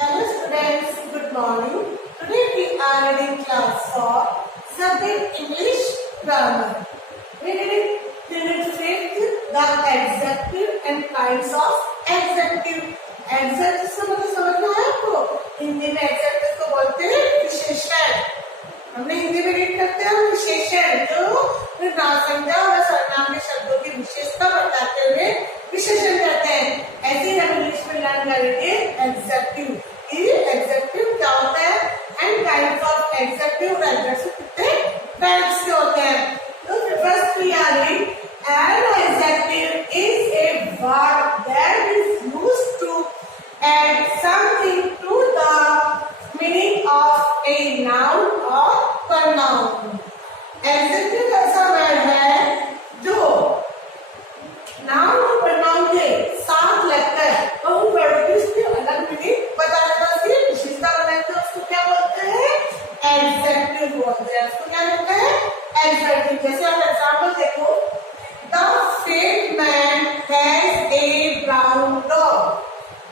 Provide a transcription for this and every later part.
Hello students, good morning. Today we are reading class for subject English grammar. We are reading unit 5, the adjective and kinds of adjective. Adjective से मतलब समझना है आपको? हिंदी में adjective को बोलते हैं विशेषण. हमने हिंदी में रीड करते हैं विशेषण जो फिर नाम संज्ञा और सर्वनाम के शब्दों की विशेषता बताते हुए विशेषण कहते हैं. ऐसे ही हम इंग्लिश में लर्न करेंगे एडजेक्टिव. ये एडजेक्टिव क्या होता है एंड काइंड्स ऑफ एडजेक्टिव और एडजेक्टिव कितने टाइप्स के होते हैं. तो first we are reading an adjective is a word that is used to add something to the meaning of a noun or pronoun. Adjective ऐसा वर्ड है जो noun और प्रोनाउन के साथ लगकर तो उन वर्ड की उसकी अलग मीनिंग बताता है, उसकी विशेषता बताते हैं. उसको क्या बोलते हैं? एडजेक्टिव बोलते हैं. उसको क्या बोलते हैं? एडजेक्टिव. जैसे आप एग्जांपल देखो, the fat man has a brown dog.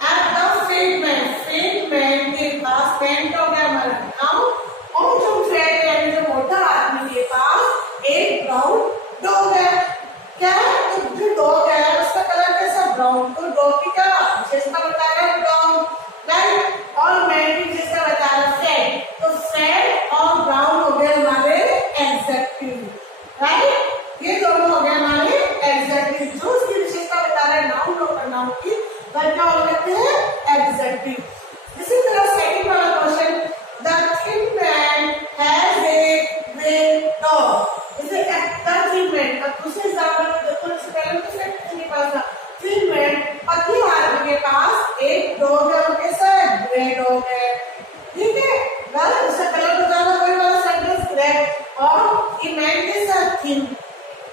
And the fat man के पास मैन का क्या हमारा नाउन और जो फेट यानी जो मोटा आदमी के पास एक ब्राउन डॉग है. क्या तो जो डॉग है उसका कलर कैसा? ब्राउन. तो डॉग की क्या विशेषता बता रहा है? ब्राउन. राइट. और मैन की विशेषता बता रहा है फेट. तो फेट और ब्राउन हो गए हमारे एडजेक्टिव. राइट. ये दोनों हो गए हमारे एडजेक्टिव जो उसकी विशेषता बता रहे हैं नाउन और प्रोनाउन की. वह क्या हो जाते हैं? एडजेक्टिव. इसी तरह सेकंड वाला question, the thin man has A grey dog. इसे द थिन मैन. अब दूसरे एग्जांपल में देखो, इससे पहले तो सेकंड के पास था थिन मैन, पतले आदमी के पास एक डॉग है. उनके साथ ग्रे डॉग है. ठीक है. वह उसका कलर बताना कोई वाला सेंटेंस ग्रे. और ये मैन के साथ थिन.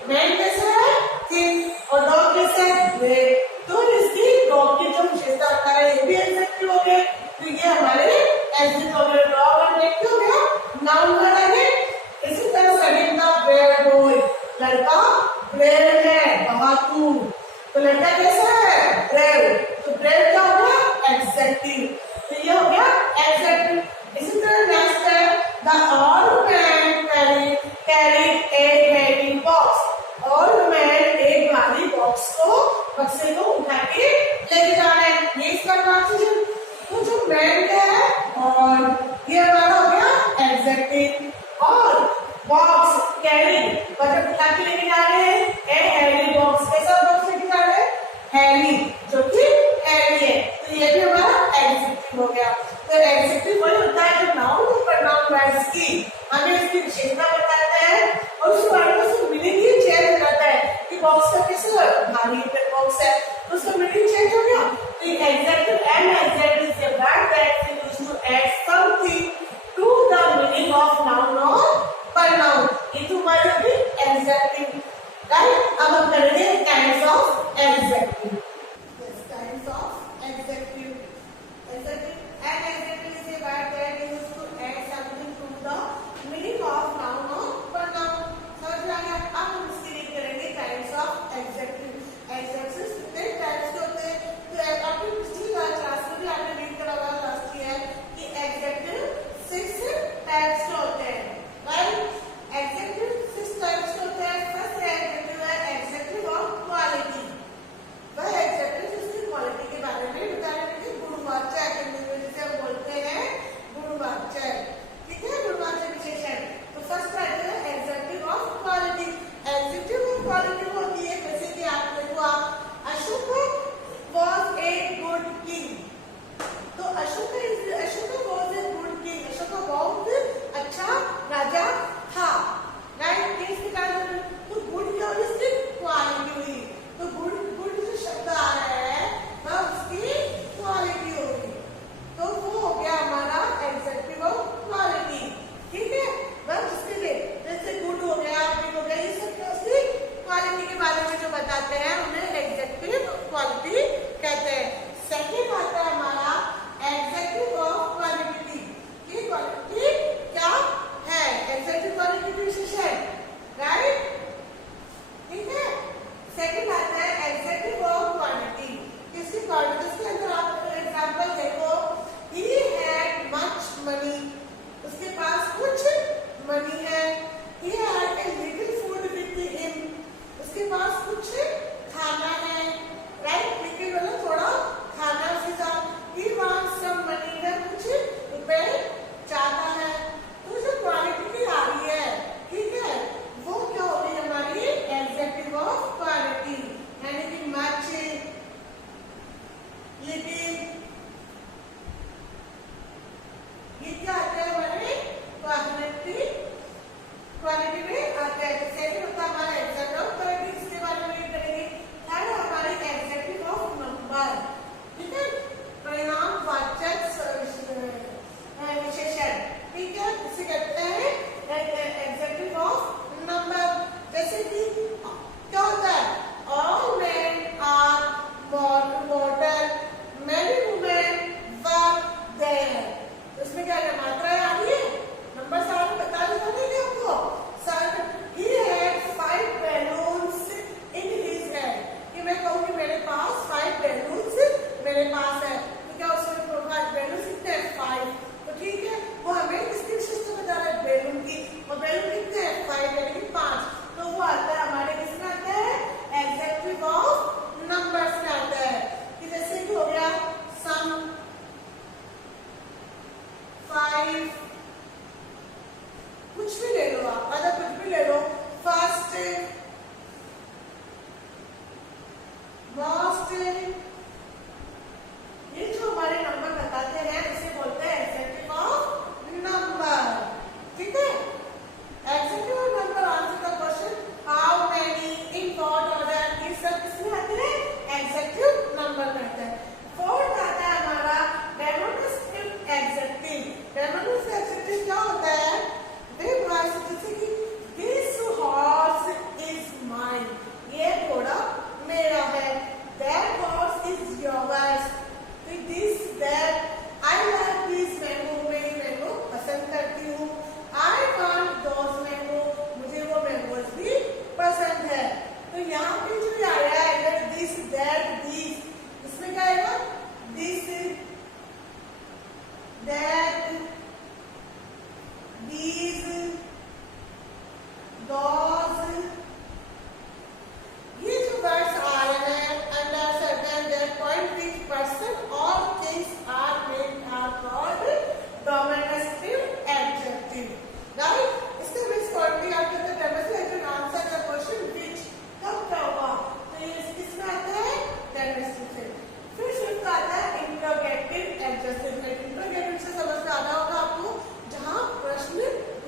मैन कैसा है? थिन. और डॉग कैसा है? ग्रे. तो इसकी डॉग की जो विशेषता बता रहा है ये भी एडजेक्टिव हो गए. तो ये हमारे एडजेक्टिव हो गए. डॉग और एडजेक्टिव हो गया नाउन का है. इसी तरह सेकंड द ब्रेव बॉय. लड़का ब्रेव है, बहादुर. तो लड़का कैसा है? ब्रेव. तो ब्रेव क्या हो गया? एडजेक्टिव. तो ये हो गया एडजेक्टिव. इसी तरह नेक्स्ट है, the old man carry A heavy box. Old man एक भारी बॉक्स को बक्से को उठा के लेके जा रहे हैं. ये इसका ट्रांसलेशन. तो जो मैन का है और ये हमारा हो गया एडजेक्टिव. और बॉक्स कैरी मतलब उठा के लेके जा रहे हैं. A heavy box. कैसा बॉक्स लेके जा रहे हैं? हैवी. जो कि हैवी है. तो ये भी हमारा एडजेक्टिव हो गया. तो एडजेक्टिव वही होता है जो नाउन और प्रोनाउन वर्ड्स की हमें इसकी विशेषता बताता है और उस वर्ड का उसका मीनिंग ही चेंज हो जाता है कि बॉक्स का कैसा भारी बॉक्स है तो उसका मीनिंग चेंज हो गया. तो adjective and adjective is a word that is used to add something to the meaning of noun और pronoun. itu hanya di adjective. Right? अब हम करेंगे kinds of adjective. Yes, kinds of adjective. Adjective and adjective is a word that is used to add something to the meaning of noun or pronoun. समझ में आ गया? अब हम इसकी read करेंगे kinds of adjective. Adjectives कितने types के होते हैं? तो आपने पिछली क्लास में भी आपने रीड करा होगा लास्ट ईयर कि adjective 6 टाइप्स के होते हैं. राइट. एडजेक्टिव 6 टाइप्स के होते हैं. फर्स्ट एडजेक्टिव है एडजेक्टिव ऑफ क्वालिटी. वह एडजेक्टिव जिसकी क्वालिटी के बारे में बता रहे हैं. गुणवाचक हिंदी में जिसे हम बोलते हैं गुणवाचक. ठीक है. गुणवाचक विशेषण. तो फर्स्ट है adjective of quality. Adjective of quality होती है जैसे कि आप देखो, आप Ashok was a good king. तो Ashok was a good king. Ashok बहुत अच्छा राजा था. राइट. किसके कारण? तो गुड क्या हुई? इसकी क्वालिटी हुई. तो गुड जो शब्द आ रहा है वह उसकी क्वालिटी होगी. तो वो हो गया हमारा एडजेक्टिव ऑफ क्वालिटी. ठीक है. बस उसके लिए जैसे गुड हो गया, बिग हो गया, ये सब उसकी क्वालिटी के बारे में जो बताते हैं उन्हें एडजेक्टिव क्वालिटी कहते हैं. सेकेंड आता है हमारा एडजेक्टिव ऑफ मेरे पास है, तो क्या उसमें प्रोवाइड बैलून कितने हैं 5, तो ठीक है वो हमें किसकी विशेषता बता रहा है बैलून की, और बैलून कितने हैं 5 यानी कि 5, तो वो आता है हमारे किसमें आता है एडजेक्टिव ऑफ नंबर्स में आता है, कि जैसे कि हो गया सम 5, कुछ भी ले लो आप, अगर कुछ भी ले लो, फर्स्ट मोस्ट, ये जो हमारे नंबर बताते हैं इसे बोलते हैं एडजेक्टिव ऑफ नंबर, ठीक है। Adjective of number answer the question how many, in what order, ये सब किसमें आते हैं एडजेक्टिव नंबर में आते हैं। फोर्थ आता है हमारा डेमोन्स्ट्रेटिव एडजेक्टिव। डेमोन्स्ट्रेटिव एडजेक्टिव क्या होता है, जैसे कि दिस हॉर्स इज माइन, ये घोड़ा मेरा है, that horse is yours, this that I like this mango, मैं मैंगो पसंद करती हूँ, आई वांट दोस मैंगो, मुझे वो मैंगोज भी पसंद है। तो यहाँ पे जो आया है इधर दिस दैट दिस, इसमें क्या आएगा दिस दैट these, those, ये जो वर्ड्स आ रहे हैं under certain that point which person और things are called dominative adjective, right. इसके बीच पॉइंट भी आपके अंदर डेमोन्स्ट्रेटिव आंसर का क्वेश्चन विच कब क्या हुआ, तो ये किसमें आता है डेमोन्स्ट्रेटिव। फिर फिफ्थ आता है इंटरोगेटिव एडजेक्टिव। इंटरोगेटिव से समझ में आ रहा होगा आपको, जहां प्रश्न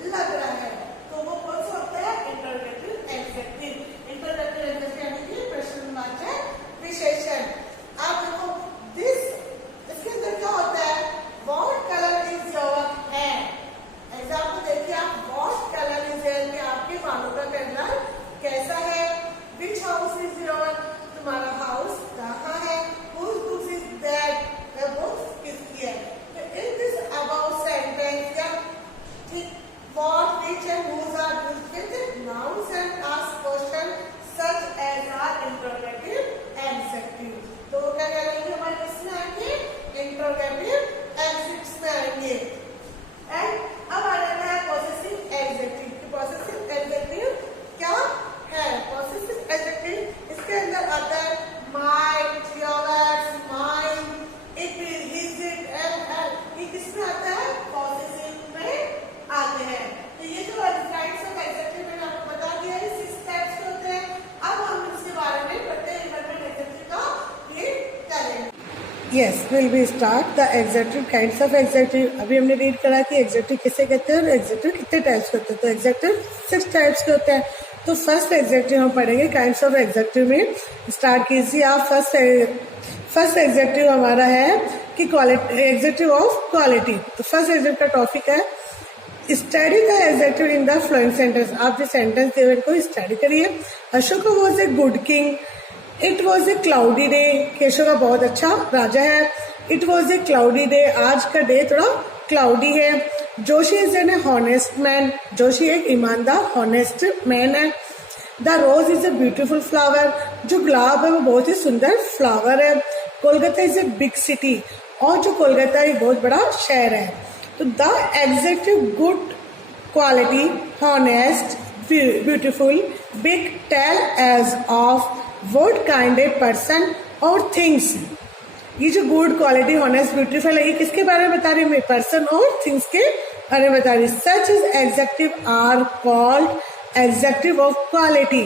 लग रहा है, तो वो कौन सा होता है इंटरोगेटिव एडजेक्टिव। इंटरोगेटिव एडजेक्टिव यानी कि प्रश्नवाचक विशेषण। आप देखो दिस, इसके अंदर क्या होता है what colour is your hair, example देखिए आप, व्हाट कलर इज योर, कि आपके बालों का कलर कैसा है, विच हाउस इज योर, तुम्हारा हाउस कहाँ है, हुज बुक्स इज दैट, वह बुक्स किसकी है। In this above sentence, what, which and whose are used with nouns and ask question such as are interrogative adjective. तो क्या करेंगे हमारे किसमें आएंगे इंटरोगेटिव एडजेक्टिव्स में आएंगे। एंड अब आ जाता है पॉसेसिव एडजेक्टिव। पॉसेसिव एडजेक्टिव क्या है, पॉसेसिव एडजेक्टिव इसके अंदर आता है my, yours, mine, it, his, it, and, ये किसमें आता है पॉसेसिव में आते हैं। तो ये जो टाइप्स ऑफ एडजेक्टिव मैंने आपको बता दिया है 6 टाइप्स के होते हैं। अब हम इसके बारे में प्रत्येक एडजेक्टिव का रीड करेंगे। Yes, will we start the adjective kinds of adjective। अभी हमने रीड करा कि एडजेक्टिव किसे कहते हैं और एडजेक्टिव कितने टाइप्स के होते हैं। तो एडजेक्टिव 6 टाइप्स के होते हैं। तो फर्स्ट एडजेक्टिव हम पढ़ेंगे काइंड्स ऑफ एडजेक्टिव में। स्टार्ट कीजिए आप। फर्स्ट एडजेक्टिव हमारा है कि क्वालिटी, एडजेक्टिव ऑफ क्वालिटी। तो फर्स्ट एडजेक्टिव का टॉपिक है study the adjective in the following sentence. आप जो सेंटेंस दे हुए को स्टडी करिए। Ashok was a good king, it was a cloudy day, Ashok बहुत अच्छा राजा है। It was a cloudy day, आज का डे थोड़ा क्लाउडी है। Joshi is N A honest man, Joshi एक ईमानदार हॉनेस्ट मैन है। The rose is a beautiful flower, जो गुलाब है वो बहुत ही सुंदर फ्लावर है। Kolkata is a big city, और जो कोलकाता एक बहुत बड़ा शहर है। तो the adjective good, quality, honest, beautiful, big tell us of what kind a person और थिंग्स। ये जो गुड, क्वालिटी, हॉनेस्ट, ब्यूटीफुल है, ये किसके बारे में बता रही है, पर्सन और थिंग्स के बारे में बता रही। Such is adjective are called adjective of quality.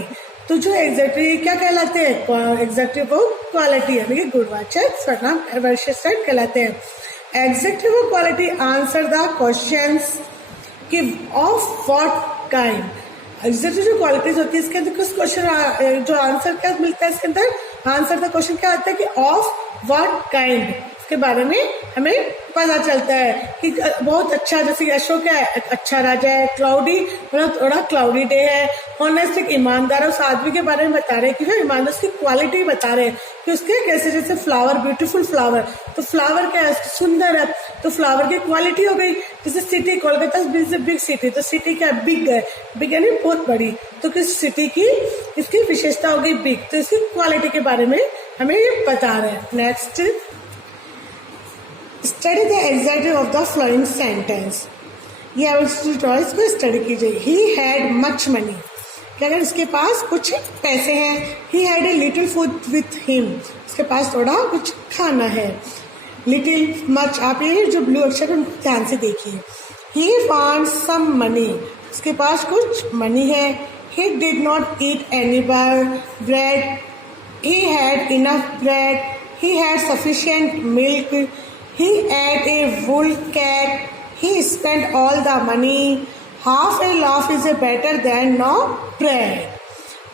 तो जो एडजेक्टिव क्या कहलाते हैं, एडजेक्टिव ऑफ क्वालिटी यानी कि गुणवाचक सर्वनाम विशेषण कहलाते हैं। Adjective of quality answer the questions कि ऑफ व्हाट काइंड। एडजेक्टिव जो क्वालिटीज होती है इसके अंदर कुछ क्वेश्चन जो आंसर क्या मिलता है, इसके अंदर आंसर द क्वेश्चन क्या आता है कि ऑफ व्हाट काइंड, इसके बारे में हमें पता चलता है कि बहुत अच्छा, जैसे कि अशोक है अच्छा राजा है, क्लाउडी मतलब थोड़ा क्लाउडी डे है, ऑनेस्ट एक ईमानदार है, उस आदमी के बारे में बता रहे हैं कि जो ईमानदार उसकी क्वालिटी बता रहे हैं कि उसके कैसे, जैसे फ्लावर, ब्यूटीफुल फ्लावर, तो फ्लावर क्या है, सुंदर है, तो फ्लावर की क्वालिटी हो गई। जैसे सिटी, कोलकाता बिग सिटी, तो सिटी क्या बिग है, बिग यानी बहुत बड़ी, तो किस सिटी की इसकी विशेषता हो गई बिग, तो इसकी क्वालिटी के बारे में हमें ये बता रहे हैं। Next study the adjective of the following sentence. ये आप चॉइस को स्टडी कीजिए। ही हैड मच मनी, कि अगर इसके पास कुछ पैसे हैं। He had a little food with him, इसके पास थोड़ा कुछ खाना है। लिटिल मच, आप ये जो ब्लू अक्षर उनको ध्यान से देखिए। ही वांट्स सम मनी, इसके पास कुछ मनी है। He did not eat any bread, he had enough bread. He had sufficient milk. He ate a whole cake. He spent all the money. Half a loaf is a better than no bread.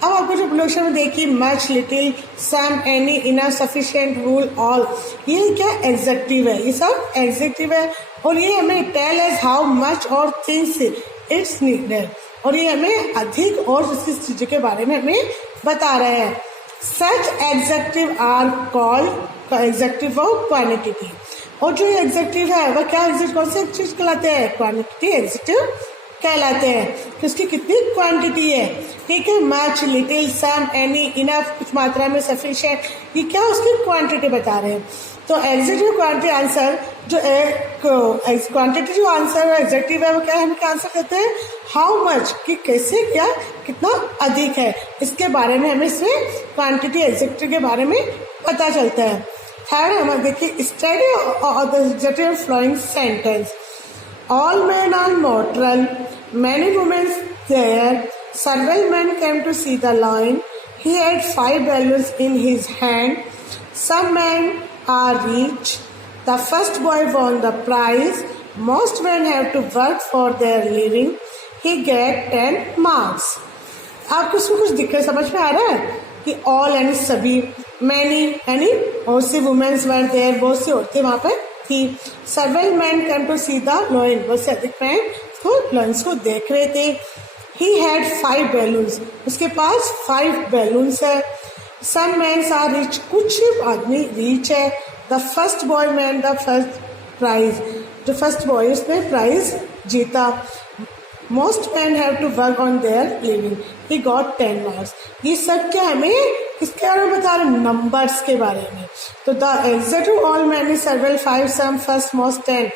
अब आपको जो blue अक्षर में देखिए, much, little, some, any, enough, sufficient, whole, all, ये क्या executive है, ये सब एग्जेक्टिव है। और ये हमें टेल एज हाउ मच और थिंग्स इट्स नीडेड, और ये हमें अधिक और दूसरी चीजों के बारे में हमें बता रहे हैं। Such adjective are called adjective of quantity. और जो एग्जेक्टिव है वह क्या कौन से चीज कहलाते हैं? क्वांटिटी एग्जेक्टिव कहलाते हैं कि उसकी कितनी क्वांटिटी है। ठीक है, much, little, some, any, enough, कुछ मात्रा में, सफिशिएंट, ये क्या उसकी क्वांटिटी बता रहे हैं। तो एग्जेक्टिव क्वांटिटी आंसर जो क्वांटिटी जो आंसर एग्जेक्टिव है वो क्या है, हम क्या आंसर कहते हैं? हाउ मच, कि कैसे, क्या, कितना अधिक है, इसके बारे में हमें इसमें क्वांटिटी एग्जेक्टिव के बारे में पता चलता है। थर्ड हमारे देखिए, study of the adjective following sentence. All men are mortal. Many women there. Several men came to see the lion. He had 5 balloons in his hand. Some men are rich. The first boy won the prize. Most men have to work for their living. He get 10 marks. आपको इसमें कुछ दिक्कत समझ में आ रहा है कि all यानी सभी, many यानी बहुत सी वुमेन्स वर देयर, बहुत सी औरतें वहाँ पे थी। Several men came to see the lion, बहुत से अधिक मैन को लायंस को देख रहे थे। He had 5 balloons, उसके पास 5 बैलून्स है। Some men are rich, कुछ आदमी रिच है। The first boy man the first prize, जो फर्स्ट बॉय उसने प्राइज जीता। Most men have to work on their living. He got 10 marks. ये सब क्या हमें किसके बारे में बता रहे हैं? नंबर्स के बारे में। तो the adjective all many, several, 5, some, first, most, 10,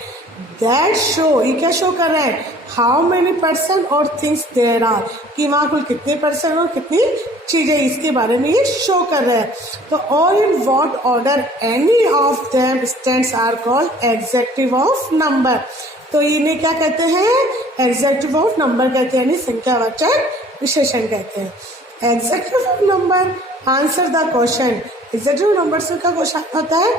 that show, ये क्या शो कर रहा है? हाउ मेनी पर्सन और थिंग्स देयर आर, कि वहाँ कुल कितने पर्सन और कितनी चीजें, इसके बारे में ये शो कर रहा है। तो और in what order any of them stands are called adjective of number. तो इन्हें क्या कहते हैं? एग्जेक्टिव ऑफ नंबर कहते हैं, यानी संख्यावाचक विशेषण कहते हैं। Executive of number answer the question. Executive number से क्या क्वेश्चन होता है?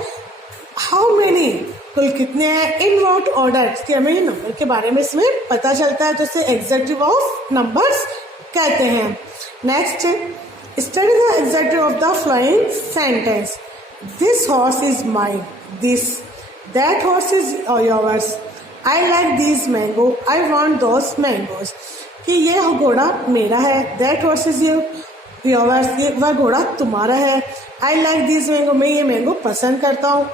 हाउ मेनी, कुल कितने हैं, इन व्हाट ऑर्डर, कि हमें नंबर के बारे में इसमें पता चलता है, तो इसे एग्जेक्टिव ऑफ नंबर्स कहते हैं। Next, study the adjective of the following sentence. This horse is mine, this, that horse is yours, I like these mango, I want those mangoes, कि ये घोड़ा मेरा है। दैट हॉर्स इज योर्स, ये वह घोड़ा तुम्हारा है। आई लाइक दीज मैंगो, मैं ये मैंगो पसंद करता हूँ।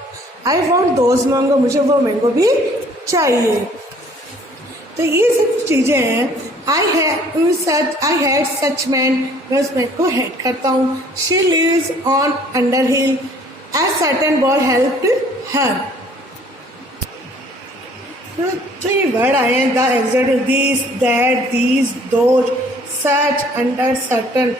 आई वॉन्ट दोज मैंगो, मुझे वो मैंगो भी चाहिए। तो ये सब चीजें हैं। आई हैड सच मैन, मैं उस मैन को हेड करता हूँ। She lives on yonder hill, a certain boy helped her. तो ये वर्ड आए हैं, the adjective, this, that, these, those, such, yonder, certain,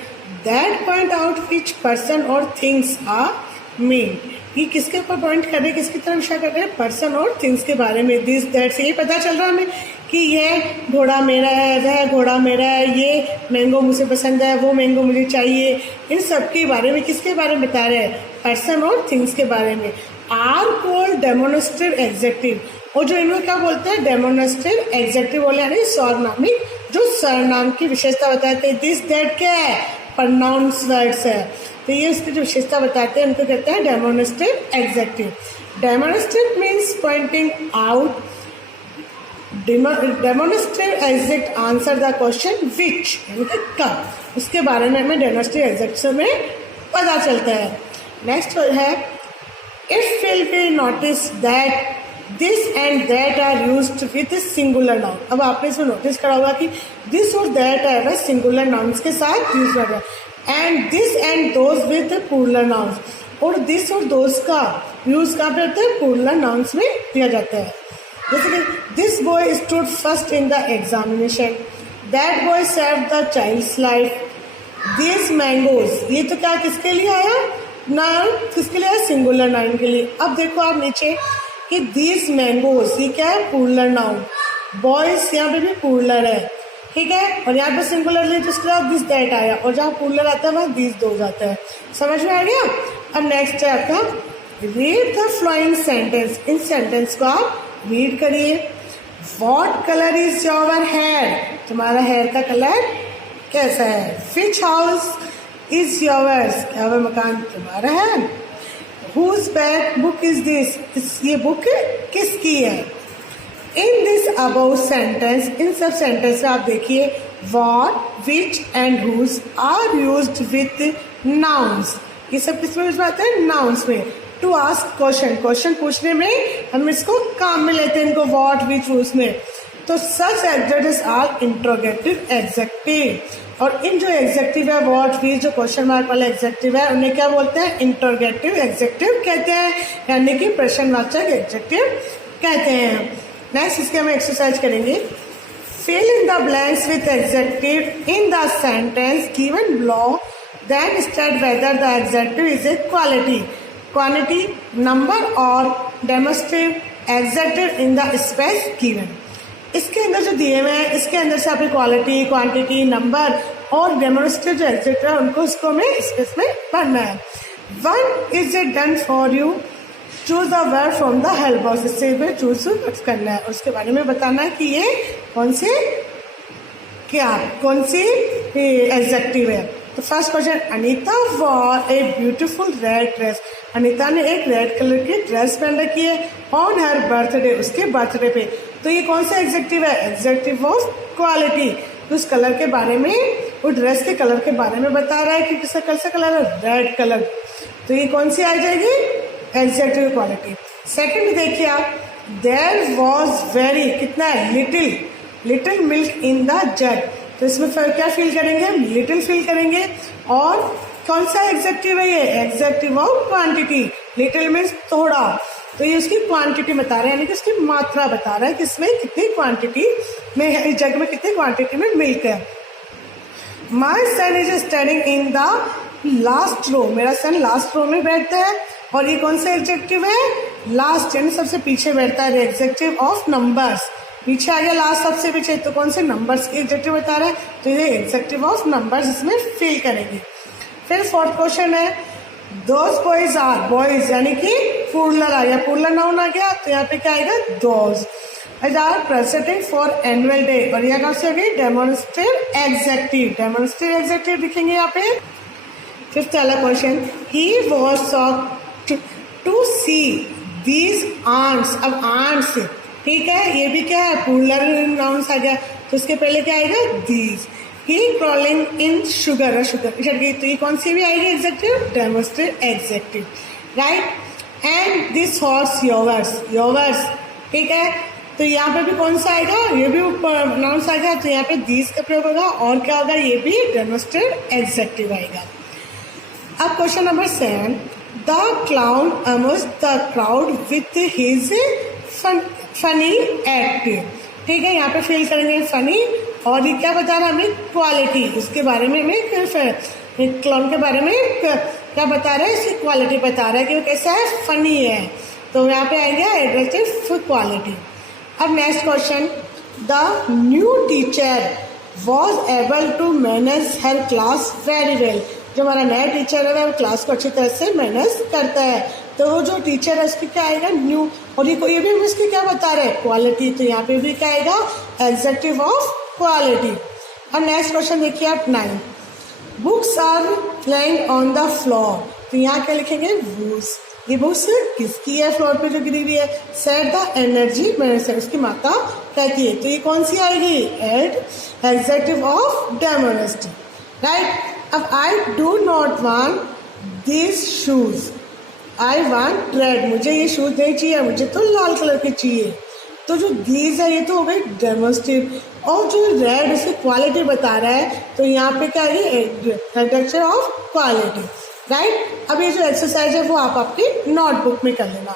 that point out which person और थिंग्स आर मीन। ये किसके ऊपर पॉइंट कर रहे हैं, किसकी तरफ इशारा कर रहे हैं? पर्सन और थिंग्स के बारे में। दिस, दैट से ये पता चल रहा है हमें कि ये घोड़ा मेरा है, वह घोड़ा मेरा है, ये मैंगो मुझे पसंद है, वो मैंगो मुझे चाहिए। इन सब के बारे में किसके बारे में बता रहे हैं? पर्सन और थिंग्स के बारे में। आर कॉल्ड डेमोन्स्ट्रेटिव एग्जेक्टिव, और जो इन्होंने क्या बोलते हैं? डेमोन्स्ट्रेटिव एग्जेक्टिव बोले, यानी सर्वनामिक जो सर्वनाम की विशेषता बताते हैं। दिस, दैट क्या है? प्रोनाउंस वर्ड्स है, तो ये उसकी जो विशेषता बताते हैं उनको कहते हैं demonstrative executive. Demonstrate means pointing out. Demonstrative exact answer the question which, यानी कब, उसके बारे में हमें डेमोन्स्ट्रेटिव एग्जेक्टिव में पता चलता है। नेक्स्ट है, if will be notice that this and that are used with singular noun. अब आपने इसमें नोटिस करा होगा कि दिस और दैट है वह सिंगुलर नाउन्स के साथ यूज कर रहा है, and this and those with plural nouns, और दिस और दोस का यूज कहाँ पे होता है? प्लूरल नाउन्स में किया जाता है। जैसे कि this boy stood first in the examination, that boy saved the child's life, this mangoes, ये तो क्या किसके लिए आया? नाउन किसके लिए आया? सिंगुलर नाउन के लिए। अब देखो आप नीचे कि दिस मैंगोज, ये क्या है? Plural noun. बॉयज यहाँ पे भी प्लूरल है, ठीक है, और यहाँ पे सिंगुलर लिए तो उसके बाद दिस दैट आया, और जहाँ प्लूरल आता है वहाँ दिस दो जाता है। समझ में आ गया? अब नेक्स्ट है आपका रीड द फ्लोइंग सेंटेंस। इन सेंटेंस को आप रीड करिए। What colour is your hair? तुम्हारा हेयर का कलर कैसा है? Which house is yours? क्या वह मकान तुम्हारा है? Whose book is this? ये बुक किसकी है? इन दिस अबव सेंटेंस, इन सब सेंटेंस में आप देखिए what, which and whose are used with nouns. ये सब किस में यूज आते हैं? नाउन्स में। टू आस्क क्वेश्चन, क्वेश्चन पूछने में हम इसको काम में लेते हैं, इनको वॉट, विच, हुज में। तो सच एडजेक्टिव्स आर इंट्रोगेटिव एडजेक्टिव, और इन जो एडजेक्टिव है वॉट, विच, जो क्वेश्चन मार्क वाले एडजेक्टिव है उन्हें क्या बोलते हैं? इंट्रोगेटिव एडजेक्टिव कहते हैं, यानी कि प्रश्नवाचक एडजेक्टिव कहते हैं। नेक्स्ट इसके हम एक्सरसाइज करेंगे। Fill in the blanks with adjective in the sentence given below, then state whether the adjective is a quality, quantity, number और demonstrative adjective in the space given. इसके अंदर जो दिए हुए हैं इसके अंदर से आपकी क्वालिटी, क्वांटिटी, नंबर और डेमोस्ट्रेटिव जो एडजेक्टिव है उनको इसको में स्पेस में पढ़ना है। One is it done for you, choose the word from the help box, इससे चूज करना है, उसके बारे में बताना है कि ये कौन सी एडजेक्टिव है। तो first question, Anita war a beautiful red dress. Anita ने एक रेड कलर की ड्रेस पहन रखी है ऑन हर बर्थडे, उसके बर्थडे पे। तो ये कौन सा एडजेक्टिव है? Adjective of quality. तो उस कलर के बारे में, वो ड्रेस के कलर के बारे में बता रहा है कि किसका कौन सा कलर है? Red colour. तो ये कौन सी आ जाएगी? Adjective quality. सेकंड देखिए आप, देयर वॉज वेरी, कितना है? लिटिल मिल्क इन द जग। तो इसमें क्या फील करेंगे हम? लिटिल फील करेंगे। और कौन सा एडजेक्टिव है ये? Adjective of quantity. Little means थोड़ा, तो ये उसकी क्वांटिटी बता रहा है, यानी कि उसकी मात्रा बता रहा है कि इसमें कितनी क्वांटिटी में है, इस जग में कितनी क्वांटिटी में मिल्क है। My son is standing in the last row, मेरा सन लास्ट रो में बैठता है। और ये कौन सा एडजेक्टिव है? लास्ट, यानी सबसे पीछे बैठता है। एडजेक्टिव ऑफ नंबर्स, पीछे आ गया लास्ट सबसे पीछे, तो कौन से नंबर्स के एडजेक्टिव बता रहा है? तो ये एडजेक्टिव ऑफ नंबर्स इसमें फिल करेंगे। फिर फोर्थ क्वेश्चन है, दोज बॉयज आर, बॉयज यानी कि प्लूरल आ गया, प्लूरल नाउन आ गया, तो यहाँ पे क्या आएगा? Those are presenting for annual day, और यहाँ कौन सी होगी? Demonstrative adjective. डेमोन्स्ट्रेटिव एडजेक्टिव लिखेंगे यहाँ पे। फिफ्थ वाला question, he was shocked to see these ants. अब आंट्स, ठीक है, ये भी क्या है? प्लूरल नाउन्स आ गया, तो उसके पहले क्या आएगा? These. He crawling in sugar, sugar चढ़ गई, तो ये कौन सी भी आएगी? Executive, demonstrate executive, right. And this horse yours, yours, ठीक है, तो यहाँ पे भी कौन सा आएगा? ये भी नाउन्स आएगा, तो यहाँ पे दिस का प्रयोग होगा, और क्या होगा? ये भी डेमोस्ट्रेट एग्जेक्टिव आएगा। अब question number 7, the clown amused the crowd with his funny act, ठीक है, यहाँ पे फील करेंगे फनी, और ये क्या बता रहा है हमें? क्वालिटी, उसके बारे में हमें क्लाउन के बारे में क्या बता रहा है? इसकी क्वालिटी बता रहा है कि वो कैसा है? फनी है, तो यहाँ पे आएगा एडजेक्टिव क्वालिटी। अब next question, the new teacher was able to manage her class very well. जो हमारा नया टीचर है वो क्लास को अच्छी तरह से मैनेज करता है, तो वो जो टीचर है उसकी क्या आएगा? न्यू, और ये भी हम इसकी क्या बता रहे हैं? क्वालिटी, तो यहाँ पे भी क्या आएगा? Adjective of quality. अब नेक्स्ट क्वेश्चन देखिए आप 9, books are lying on the floor, तो यहाँ क्या लिखेंगे? बुक्स। ये बुक्स किसकी है? फ्लोर पे जो गिरी हुई है। सेट द एनर्जी मैनेजर, उसकी माता कहती है, तो ये कौन सी आएगी? Adjective of demonstrative, right. अब I do not want this shoes, I want red, मुझे ये शूज नहीं चाहिए, मुझे तो लाल कलर के चाहिए। तो जो दीज है ये तो हो गई डेमोस्ट्रेटिव, और जो रेड उसकी क्वालिटी बता रहा है, तो यहाँ पे क्या है? Adjective of quality. राइट। अब ये जो एक्सरसाइज है वो आप आपकी नोटबुक में कर लेना।